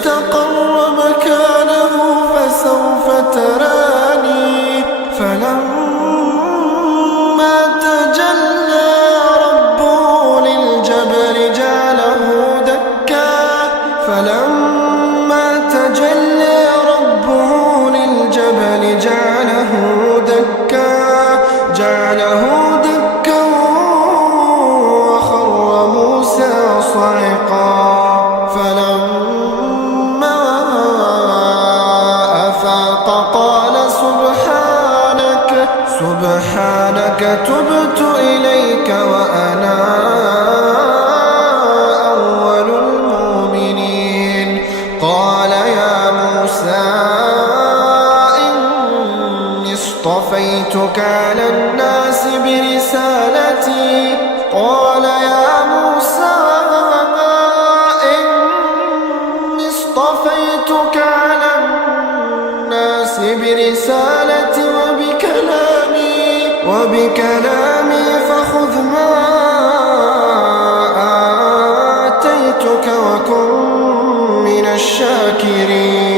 استقر مكانه فسوف تراني فلما تجلى ربه للجبل جعله دكا فلما تجلى ربه للجبل جعله دكا وخر موسى صعقا فلما أفاق قال سبحانك تبت إليك وأنا أول المؤمنين قال يا موسى إني اصطفيتك على الناس برسالتي قال يا موسى إني اصطفيتك على الناس برسالتي وبكلامي فخذ ما آتيتك وكن من الشاكرين